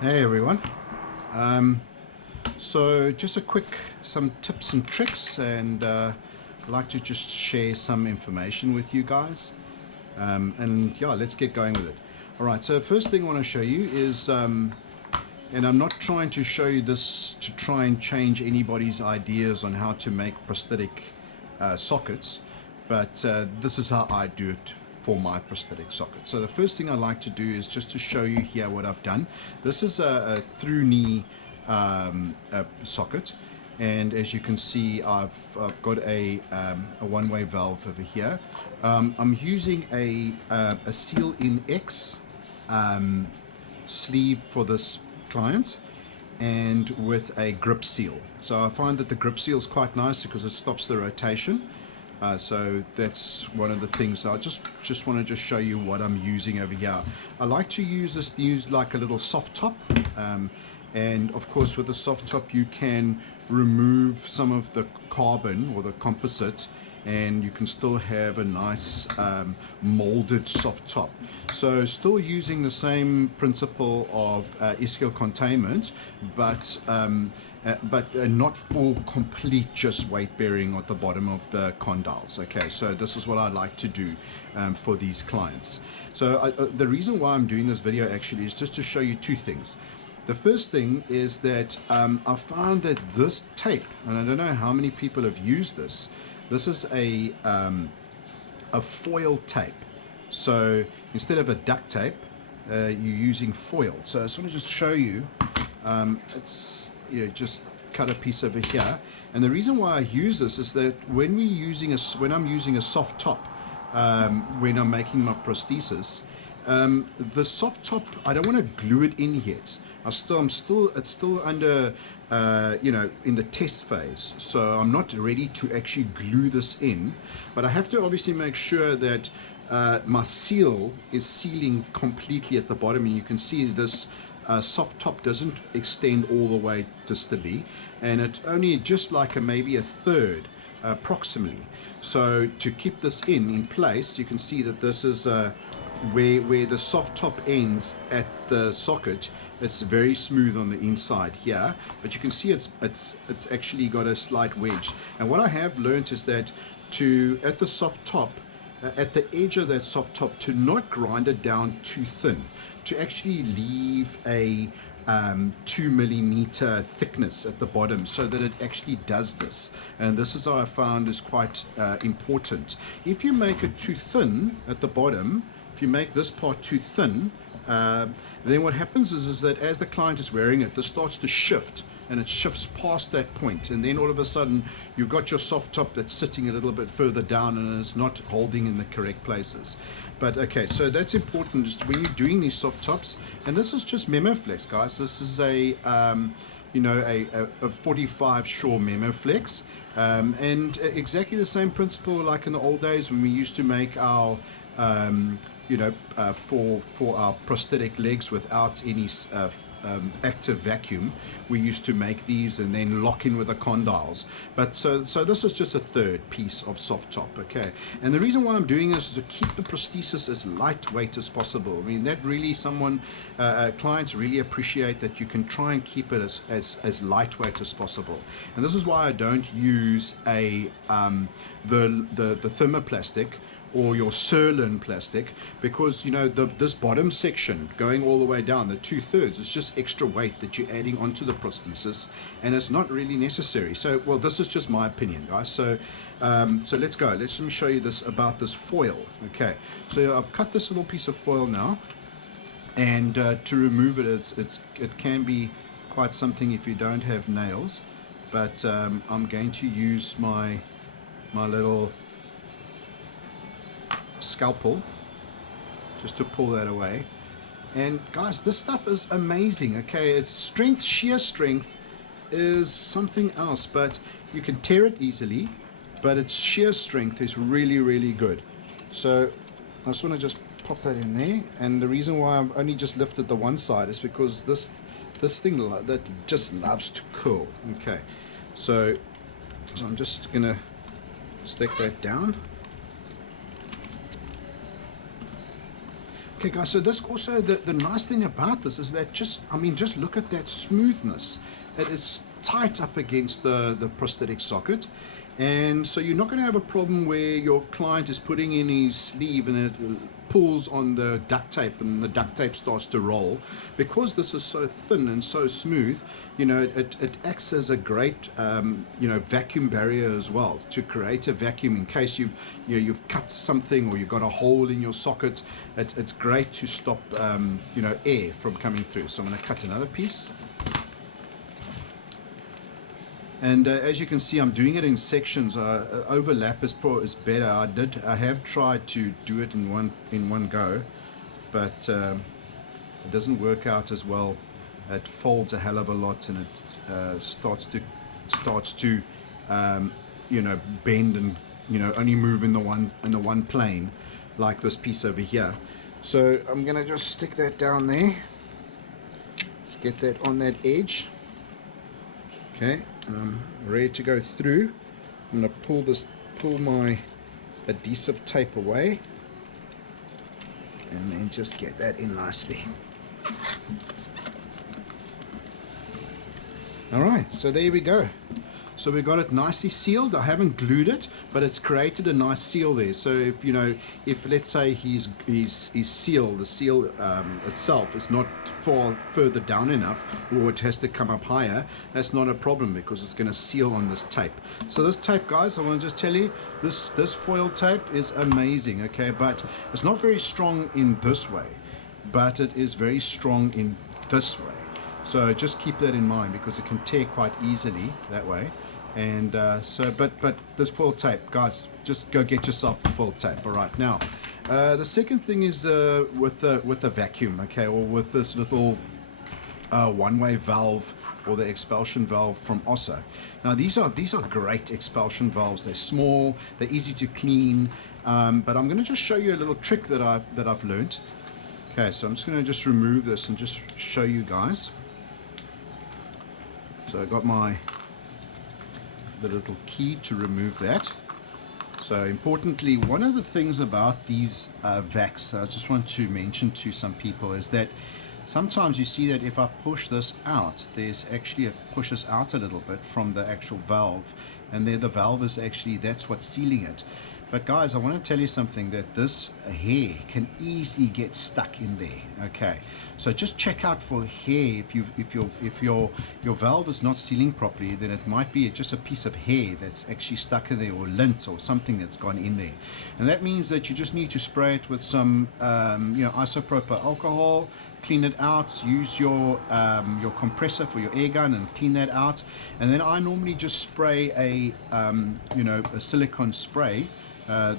Hey everyone. So just some tips and tricks, and I'd like to just share some information with you guys. And yeah, let's get going with it. All right. So first thing I want to show you is, and I'm not trying to show you this to try and change anybody's ideas on how to make prosthetic sockets, but this is how I do it for my prosthetic socket. So the first thing I like to do is just to show you here what I've done. This is a through knee socket, and as you can see, I've got a one-way valve over here. I'm using a Seal in X sleeve for this client, and with a grip seal. So I find that the grip seal is quite nice because it stops the rotation. So that's one of the things. I just want to show you what I'm using over here. I like to use like a little soft top, and of course with the soft top you can remove some of the carbon or the composite, and you can still have a nice molded soft top. So still using the same principle of ischial containment, but not full complete just weight bearing at the bottom of the condyles. Okay, so this is what I like to do for these clients. So the reason why I'm doing this video actually is just to show you two things. The first thing is that I found that this tape, and I don't know how many people have used this. This is a foil tape. So instead of a duct tape, you're using foil. So I just want to just show you. Just cut a piece over here, and the reason why I use this is that when I'm using a soft top, when I'm making my prosthesis, the soft top, I don't want to glue it in yet. It's still under in the test phase, so I'm not ready to actually glue this in, but I have to obviously make sure that my seal is sealing completely at the bottom, and you can see this soft top doesn't extend all the way distally, and it's only just like maybe a third approximately. So to keep this in place, you can see that this is where the soft top ends at the socket. It's very smooth on the inside here, but you can see it's actually got a slight wedge. And what I have learned is that at the soft top, at the edge of that soft top, to not grind it down too thin, to actually leave a 2 millimeter thickness at the bottom, so that it actually does this. And this is how I found is quite important. If you make it too thin at the bottom, if you make this part too thin, then what happens is that as the client is wearing it, this starts to shift, and it shifts past that point, and then all of a sudden you've got your soft top that's sitting a little bit further down, and it's not holding in the correct places. But okay, so that's important just when you're doing these soft tops. And this is just MemoFlex, guys. This is a 45 Shaw MemoFlex, and exactly the same principle like in the old days when we used to make our for our prosthetic legs without any active vacuum. We used to make these and then lock in with the condyles. But so this is just a third piece of soft top. Okay, and the reason why I'm doing this is to keep the prosthesis as lightweight as possible. I mean, that really clients really appreciate that you can try and keep it as lightweight as possible. And this is why I don't use the thermoplastic or your Surlyn plastic, because this bottom section going all the way down, the 2/3, is just extra weight that you're adding onto the prosthesis, and it's not really necessary. So, well, this is just my opinion, guys. So let's go. Let me show you this about this foil. Okay, so I've cut this little piece of foil now, and to remove it, it can be quite something if you don't have nails, but I'm going to use my little scalpel just to pull that away. And guys, this stuff is amazing. Okay, its sheer strength is something else, but you can tear it easily, but its sheer strength is really good. So I just want to pop that in there, and the reason why I've only just lifted the one side is because this thing that just loves to curl. Okay, so I'm just gonna stick that down. Okay guys, so this also, the nice thing about this is that just look at that smoothness. It is tight up against the prosthetic socket, and so you're not going to have a problem where your client is putting in his sleeve and it pulls on the duct tape and the duct tape starts to roll. Because this is so thin and so smooth, you know, it acts as a great you know, vacuum barrier as well, to create a vacuum in case you've cut something or you've got a hole in your socket. It's great to stop you know, air from coming through. So I'm going to cut another piece. And as you can see, I'm doing it in sections. Overlap is better. I have tried to do it in one go, but it doesn't work out as well. It folds a hell of a lot, and it starts to you know, bend and, you know, only move in the one plane, like this piece over here. So I'm gonna just stick that down there. Let's get that on that edge. Okay, I'm ready to go through. I'm going to pull my adhesive tape away, and then just get that in nicely. Alright, so there we go. So we got it nicely sealed. I haven't glued it, but it's created a nice seal there. So if, you know, if let's say he's sealed, the seal itself is not further down enough, or it has to come up higher, that's not a problem, because it's going to seal on this tape. So this tape, guys, I want to just tell you, this foil tape is amazing, okay, but it's not very strong in this way, but it is very strong in this way. So just keep that in mind, because it can tear quite easily that way. And so but this foil tape, guys, just go get yourself the foil tape. All right, now the second thing is with the vacuum, okay, or with this little one-way valve, or the expulsion valve from Osso. Now these are great expulsion valves. They're small, they're easy to clean, but I'm going to just show you a little trick that I've learned. Okay, so I'm just going to just remove this and just show you guys. So I got the little key to remove that. So importantly, one of the things about these vacs I just want to mention to some people is that sometimes you see that if I push this out, there's actually, it pushes out a little bit from the actual valve, and there the valve is actually, that's what's sealing it. But guys, I want to tell you something, that this hair can easily get stuck in there. Okay, so just check out for hair. If your valve is not sealing properly, then it might be just a piece of hair that's actually stuck in there, or lint or something that's gone in there. And that means that you just need to spray it with some you know, isopropyl alcohol, clean it out, use your compressor for your air gun and clean that out. And then I normally just spray a you know, a silicone spray.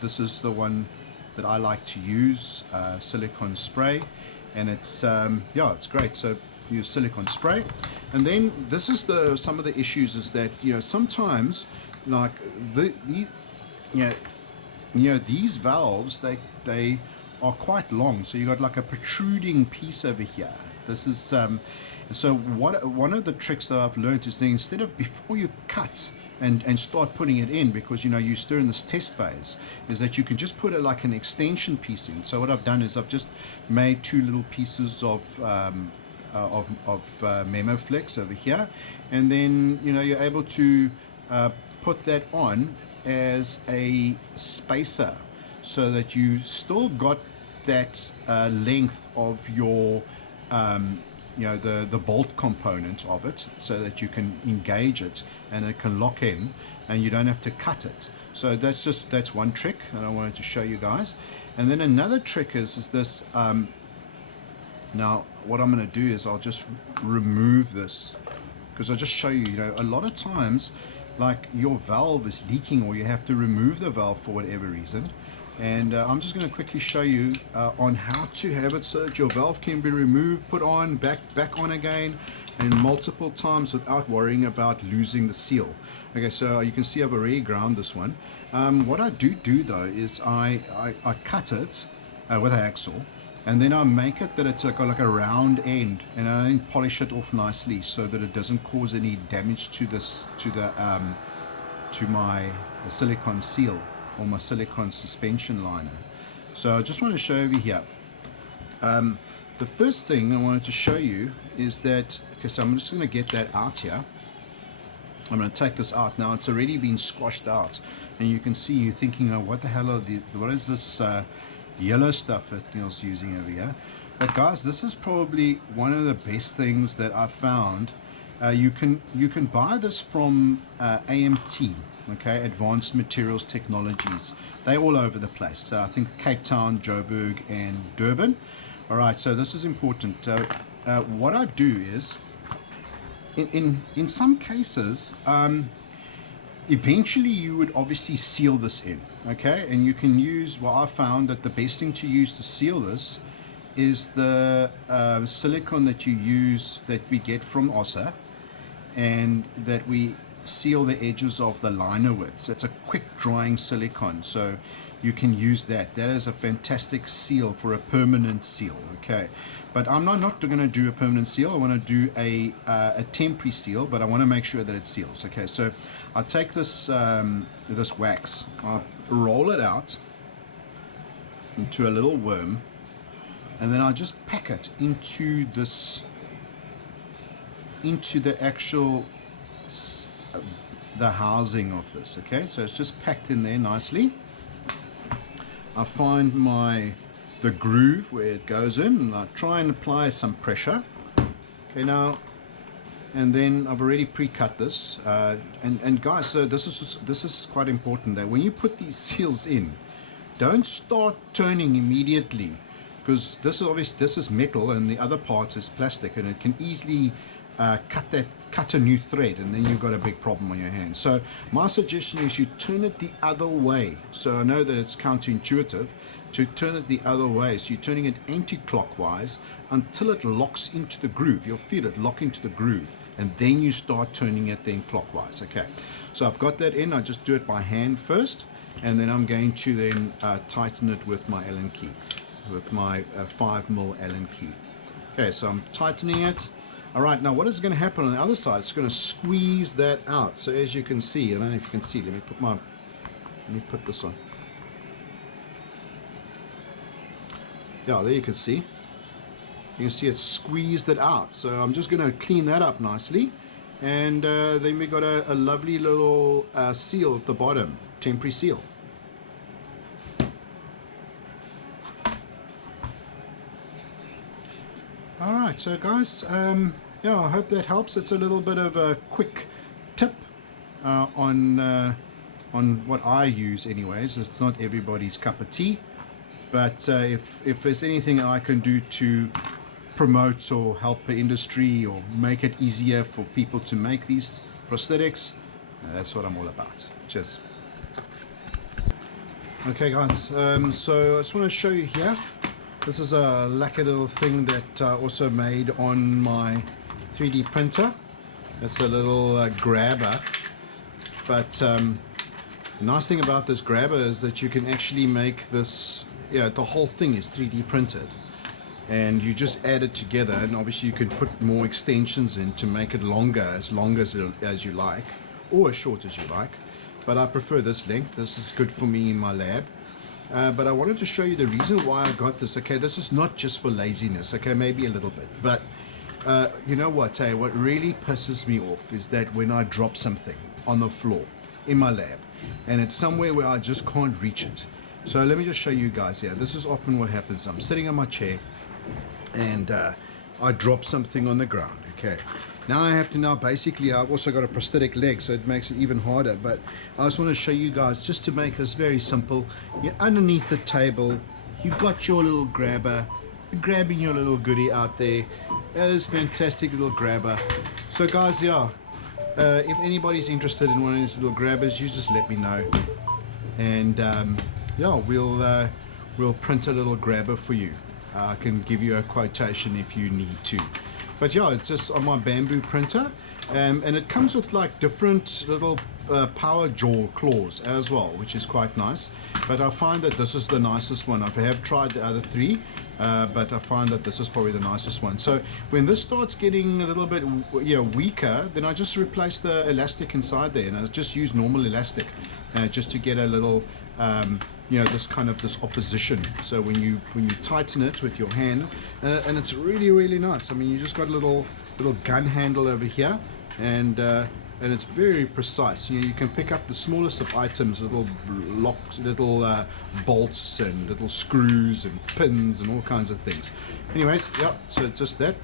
This is the one that I like to use, silicone spray, and it's yeah, it's great. So use silicone spray. And then this is some of the issues is that, you know, sometimes, like you know, these valves, they are quite long, so you got like a protruding piece over here. This is so one of the tricks that I've learned is that instead of, before you cut and start putting it in, because, you know, you're still in this test phase, is that you can just put like an extension piece in. So what I've done is I've just made two little pieces of memo flex over here, and then, you know, you're able to put that on as a spacer, so that you still got that length of your you know, the bolt component of it, so that you can engage it and it can lock in and you don't have to cut it. So that's one trick that I wanted to show you guys. And then another trick is this now what I'm going to do is I'll just remove this, because I'll just show you, you know, a lot of times, like, your valve is leaking, or you have to remove the valve for whatever reason. And I'm just going to quickly show you on how to have it so that your valve can be removed, put on, back on again, and multiple times without worrying about losing the seal. Okay, so you can see I've already ground this one. What I do though is I cut it with an hacksaw, and then I make it that it's got like a round end, and I then polish it off nicely so that it doesn't cause any damage to my silicone seal, or my silicone suspension liner. So I just want to show over here. The first thing I wanted to show you is that, okay, so I'm just going to get that out here. I'm going to take this out now. It's already been squashed out, and you can see you're thinking, oh, what the hell are the, what is this yellow stuff that Neil's using over here? But guys, this is probably one of the best things that I've found. You can buy this from AMT, okay, Advanced Materials Technologies. They're all over the place. I think Cape Town, Joburg, and Durban. All right, so this is important. What I do is, in some cases, eventually you would obviously seal this in, okay? And you can use, well, I found that the best thing to use to seal this is the silicone that you use, that we get from OSA, and that we seal the edges of the liner with. So it's a quick drying silicone, so you can use that. That is a fantastic seal for a permanent seal, okay? But I'm not going to do a permanent seal. I want to do a temporary seal, but I want to make sure that it seals. Okay, so I'll take this this wax, I'll roll it out into a little worm, and then I'll just pack it into this, into the actual the housing of this. Okay, so it's just packed in there nicely. I find the groove where it goes in, and I try and apply some pressure. Okay, now, and then I've already pre-cut this, and guys, so this is quite important, that when you put these seals in, don't start turning immediately, because this is obviously, this is metal and the other part is plastic, and it can easily cut a new thread, and then you've got a big problem on your hands. So my suggestion is you turn it the other way. So I know that it's counterintuitive to turn it the other way, so you're turning it anti-clockwise until it locks into the groove. You'll feel it lock into the groove, and then you start turning it then clockwise. Okay, so I've got that in. I just do it by hand first, and then I'm going to then tighten it with my Allen key, with my 5mm Allen key. Okay, so I'm tightening it. All right, now what is going to happen on the other side? It's going to squeeze that out. So as you can see, I don't know if you can see, let me put this on. Yeah, there you can see. You can see it's squeezed it out. So I'm just going to clean that up nicely, and then we got a lovely little seal at the bottom, temporary seal. All right, so guys, yeah, I hope that helps. It's a little bit of a quick tip on what I use anyways. It's not everybody's cup of tea, but if there's anything I can do to promote or help the industry or make it easier for people to make these prosthetics, that's what I'm all about. Cheers. Okay guys, so I just want to show you here. This is a lucky little thing that I also made on my 3D printer. It's a little grabber, but the nice thing about this grabber is that you can actually make this, the whole thing is 3D printed, and you just add it together, and obviously you can put more extensions in to make it longer, as long as you like, or as short as you like, but I prefer this length. This is good for me in my lab. But I wanted to show you the reason why I got this. Okay, this is not just for laziness, okay, maybe a little bit, but you know what, hey, what really pisses me off is that when I drop something on the floor in my lab, and it's somewhere where I just can't reach it. So let me just show you guys here. This is often what happens. I'm sitting on my chair, and I drop something on the ground. Okay, now I have to basically, I've also got a prosthetic leg, so it makes it even harder, but I just want to show you guys, just to make this very simple. You're underneath the table, you've got your little grabber, you're grabbing your little goodie out there. That is fantastic little grabber. So guys, yeah, if anybody's interested in one of these little grabbers, you just let me know, and yeah, we'll print a little grabber for you. I can give you a quotation if you need to. But yeah, it's just on my bamboo printer, and it comes with like different little power jaw claws as well, which is quite nice. But I find that this is the nicest one. I have tried the other three, but I find that this is probably the nicest one. So when this starts getting a little bit weaker, then I just replace the elastic inside there, and I just use normal elastic just to get a little you know, this opposition. So when you tighten it with your hand, and it's really nice. I mean, you just got a little gun handle over here, and it's very precise. You know, you can pick up the smallest of items, little locks, little bolts, and little screws and pins and all kinds of things. Anyways, yeah, so just that.